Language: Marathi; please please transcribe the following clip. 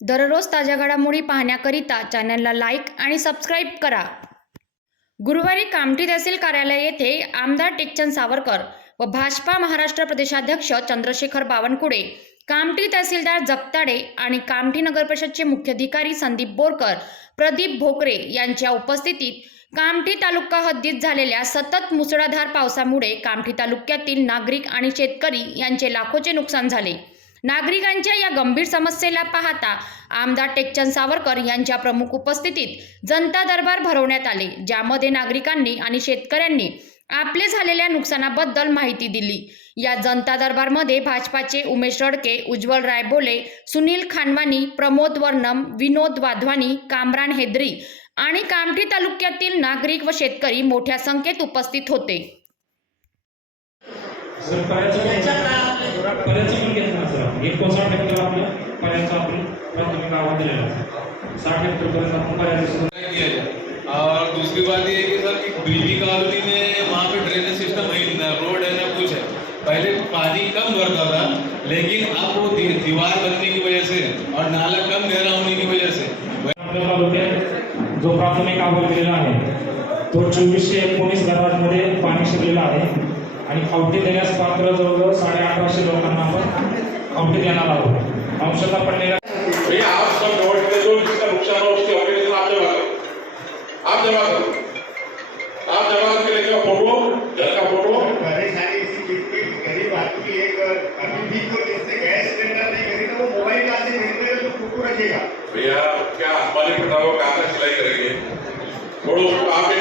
दररोज ताज्या घडामोडी पाहण्याकरिता चॅनलला लाईक आणि सबस्क्राईब करा. गुरुवारी कामठी तहसील कार्यालय येथे आमदार टेकचंद सावरकर व भाजपा महाराष्ट्र प्रदेशाध्यक्ष चंद्रशेखर बावनकुळे कामठी तहसीलदार जगताडे आणि कामठी नगरपरिषदचे मुख्याधिकारी संदीप बोरकर प्रदीप भोकरे यांच्या उपस्थितीत कामठी तालुका हद्दीत झालेल्या सतत मुसळधार पावसामुळे कामठी तालुक्यातील नागरिक आणि शेतकरी यांचे लाखोचे नुकसान झाले. नागरिकांच्या या गंभीर समस्येला पाहता आमदार टेकचंद सावरकर यांच्या प्रमुख उपस्थितीत जनता दरबार भरवण्यात आले ज्यामध्ये नागरिकांनी आणि शेतकऱ्यांनी आपले झालेल्या नुकसानाबद्दल माहिती दिली. या जनता दरबारमध्ये भाजपाचे उमेश रडके उज्ज्वल रायबोले सुनील खानवानी प्रमोद वर्णम विनोद वाधवानी कामरान हेद्री आणि कामठी तालुक्यातील नागरिक व शेतकरी मोठ्या संख्येत उपस्थित होते. टक्के आपण प्राथमिक दिलेला आपण नहीं किया जाए और दूसरी बात ये है कि सर कि बीबी कॉलोनी में वहाँ पे ड्रेनेज सिस्टम है ना रोड है ना कुछ है। पहले पानी कम भरता था लेकिन अब वो दीवार बनने की वजह से और नाला कम गहरा होने की वजह से। जो प्राथमिक आवाज़ दिलेला आहे तो चोवीसशे एकोणीस घरांमध्ये पाणी शिरलेलं आहे. आणि खावटी देण्यास पात्र जवळजवळ साडे अठराशे लोकांना आपण खावटी देणार आहोत अंशतः पडलेल्या भैया आप सब नोट के जो जिसका नुकसान हो उसकी ऑर्गेनाइजेशन आप जमा करो। आप जमा करो। आप जमा करके लेके आओ फ़ोटो घर का फ़ोटो परेशानी इसी चीज़ की गरीब आदमी एक अभी भी तो जैसे गैस सिलेंडर नहीं खरीदा वो मोबाइल कहाँ से खरीदेगा तो फ़ोटो रखेगा भैया क्या हमारे प्रताप को सिलाई करेंगे? छोड़ो आप करो